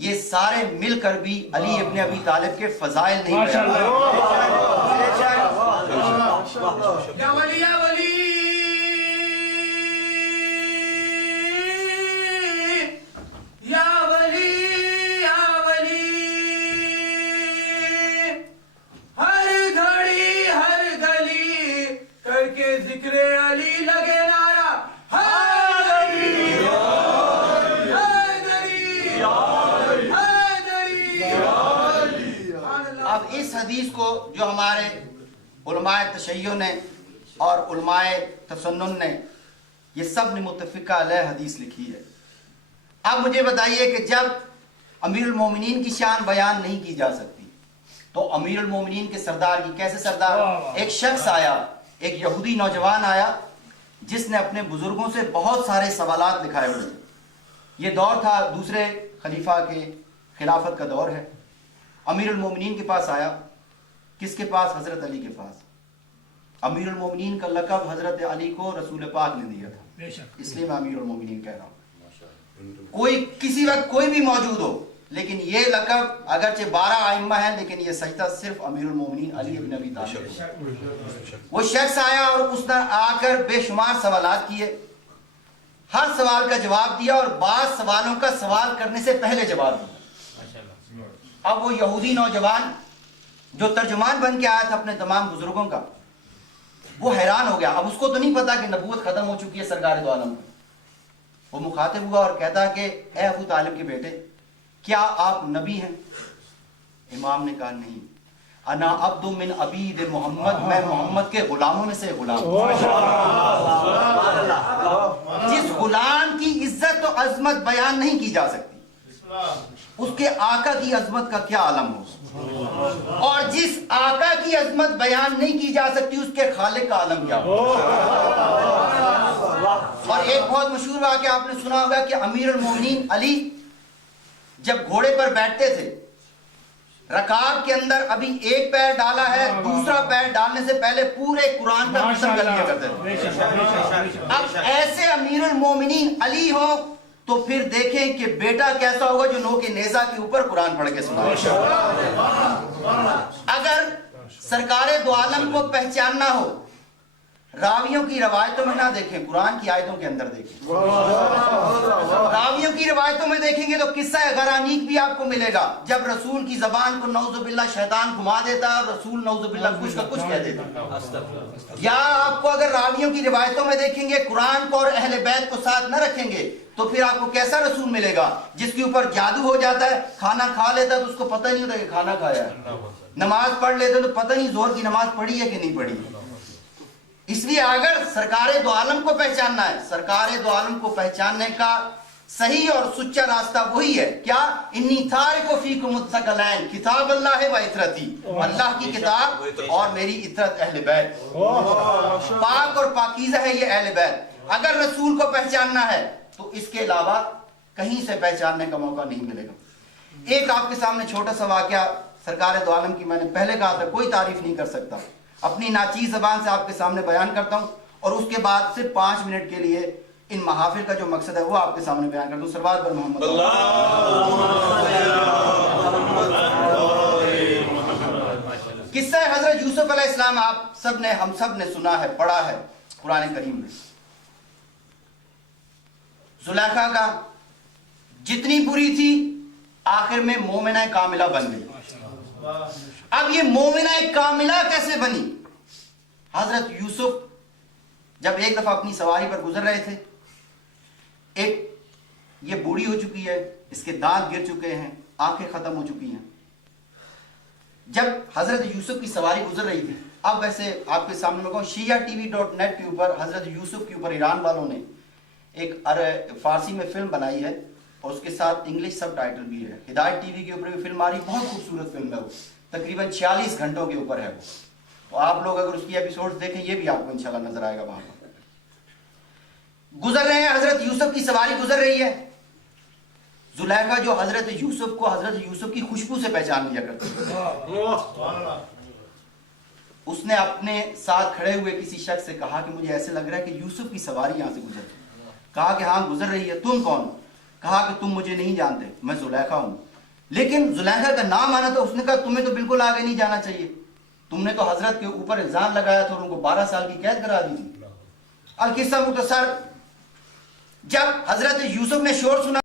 یہ سارے مل کر بھی علی ابن ابی طالب کے فضائل نہیں بیان کرتے۔ یا ولی یا ولی یا ولی یا ولی، ہر گھڑی ہر گلی کر کے ذکر علی لگے نعرہ، ہر گھڑی ہر گلی ہر گلی۔ اب اس حدیث کو جو ہمارے علماء تشیع نے اور علماء تسنن نے یہ سب نے متفقہ علیہ حدیث لکھی ہے۔ اب مجھے بتائیے کہ جب امیر المومنین کی شان بیان نہیں کی جا سکتی تو امیر المومنین کے سردار کی کیسے سردار؟ ایک شخص آیا، ایک یہودی نوجوان آیا جس نے اپنے بزرگوں سے بہت سارے سوالات لکھائے ہوئے تھے۔ یہ دور تھا دوسرے خلیفہ کے خلافت کا دور ہے۔ امیر المومنین کے پاس آیا، کس کے پاس؟ حضرت علی کے پاس۔ امیر المومنین کا لقب حضرت علی کو رسول پاک نے دیا تھا، اس لیے میں امیر المومنین کہہ رہا ہوں۔ کوئی کسی وقت کوئی بھی موجود ہو، لیکن یہ لقب اگرچہ 12 ائمہ ہیں لیکن یہ سجدہ صرف امیر المومنین علی ابن ابی طالب۔ وہ شخص آیا اور اس نے آ کر بے شمار سوالات کیے، ہر سوال کا جواب دیا اور بعض سوالوں کا سوال کرنے سے پہلے جواب دیا۔ اب وہ یہودی نوجوان جو ترجمان بن کے آیا تھا اپنے تمام بزرگوں کا، وہ حیران ہو گیا۔ اب اس کو تو نہیں پتا کہ نبوت ختم ہو چکی ہے سرکار دو عالم کی۔ وہ مخاطب ہوا اور کہتا کہ اے ابو طالب کے بیٹے، کیا آپ نبی ہیں؟ امام نے کہا نہیں، انا عبد من عبید محمد، میں محمد کے غلاموں میں سے غلام ہوں۔ جس غلام کی عزت و عظمت بیان نہیں کی جا سکتی، اس کے آقا کی عظمت کا کیا عالم ہو، اور جس آقا کی عظمت بیان نہیں کی جا سکتی اس کے خالق کا عالم کیا ہو۔ اور ایک بہت مشہور واقعہ آپ نے سنا ہوگا کہ امیر المومنین علی جب گھوڑے پر بیٹھتے تھے، رکاب کے اندر ابھی ایک پیر ڈالا ہے، دوسرا پیر ڈالنے سے پہلے پورے قرآن کا ختم کر لیا کرتے تھے۔ اب ایسے امیر المومنین علی ہو تو پھر دیکھیں کہ بیٹا کیسا ہوگا جو نو کے نیزہ کے اوپر قرآن پڑھ کے سنا۔ اگر سرکار دو عالم کو پہچاننا ہو، راویوں کی روایتوں میں نہ دیکھیں، قرآن کی آیتوں کے اندر دیکھیں۔ راویوں کی روایتوں میں دیکھیں گے تو قصہ غرانیق بھی آپ کو ملے گا، جب رسول کی زبان کو نعوذ باللہ شیطان گھما دیتا اور رسول نعوذ باللہ کچھ کا کچھ کہہ دیتا۔ یا آپ کو اگر راویوں کی روایتوں میں دیکھیں گے قرآن کو اور اہل بیت کو ساتھ نہ رکھیں گے تو پھر آپ کو کیسا رسول ملے گا جس کے اوپر جادو ہو جاتا ہے، کھانا کھا لیتا ہے تو اس کو پتہ نہیں ہوتا کہ کھانا کھایا ہے، نماز پڑھ لیتے تو پتہ نہیں زہر کی نماز پڑھی ہے کہ نہیں پڑھی۔ اس لیے اگر سرکار دو عالم کو پہچاننا ہے، سرکار دو عالم کو پہچاننے کا صحیح اور سچا راستہ وہی ہے، کیا؟ انی تارک فیکم الثقلین، کتاب اللہ و عترتی، اللہ کی کتاب اور میری عترت اہل بیت، پاک اور پاکیزہ ہے یہ اہل بیت۔ اگر رسول کو پہچاننا ہے تو اس کے علاوہ کہیں سے پہچاننے کا موقع نہیں ملے گا۔ ایک آپ کے سامنے چھوٹا سا واقعہ سرکار دو عالم کی، میں نے پہلے کہا تھا کوئی تعریف نہیں کر سکتا، اپنی ناچیز زبان سے آپ کے سامنے بیان کرتا ہوں اور اس کے بعد صرف 5 منٹ کے لیے ان محافل کا جو مقصد ہے وہ آپ کے سامنے بیان کرتا ہوں۔ صلوات پر محمد۔ قصہ حضرت یوسف علیہ السلام آپ سب نے، ہم سب نے سنا ہے، پڑھا ہے قرآن کریم میں۔ زلیخا کا جتنی بری تھی آخر میں مومنہ کاملہ بن گئی۔ اب یہ مومنہ کاملہ کیسے بنی؟ حضرت یوسف جب ایک دفعہ اپنی سواری پر گزر رہے تھے، ایک یہ بوڑھی ہو چکی ہے، اس کے دانت گر چکے ہیں، آنکھیں ختم ہو چکی ہیں۔ جب حضرت یوسف کی سواری گزر رہی تھی، اب ویسے آپ کے سامنے میں کہوں shiatv.net کے اوپر حضرت یوسف کے اوپر ایران والوں نے ایک فارسی میں فلم بنائی ہے اور اس کے ساتھ انگلش سب ٹائٹل بھی ہے۔ ہدایت ٹی وی کے اوپر بھی فلم آ رہی، بہت خوبصورت فلم ہے، وہ تقریباً 46 گھنٹوں کے اوپر ہے وہ، تو آپ لوگ اگر اس کی ایپیسوڈز دیکھیں یہ بھی آپ کو انشاءاللہ نظر آئے گا۔ وہاں پر گزر رہے ہیں، حضرت یوسف کی سواری گزر رہی ہے۔ زلیخا جو حضرت یوسف کو حضرت یوسف کی خوشبو سے پہچان لیا کرتی، اس نے اپنے ساتھ کھڑے ہوئے کسی شخص سے کہا کہ مجھے ایسے لگ رہا ہے کہ یوسف کی سواری یہاں سے گزر رہی ہے۔ کہا کہ ہاں گزر رہی ہے، تم کون؟ کہا کہ تم مجھے نہیں جانتے، میں زلیخا ہوں۔ لیکن زلیخا کا نام آنا تو اس نے کہا تمہیں تو بالکل آگے نہیں جانا چاہیے، تم نے تو حضرت کے اوپر الزام لگایا تھا اور ان کو 12 سال کی قید کرا دی تھی۔ القصہ مختصر، جب حضرت یوسف نے شور سنا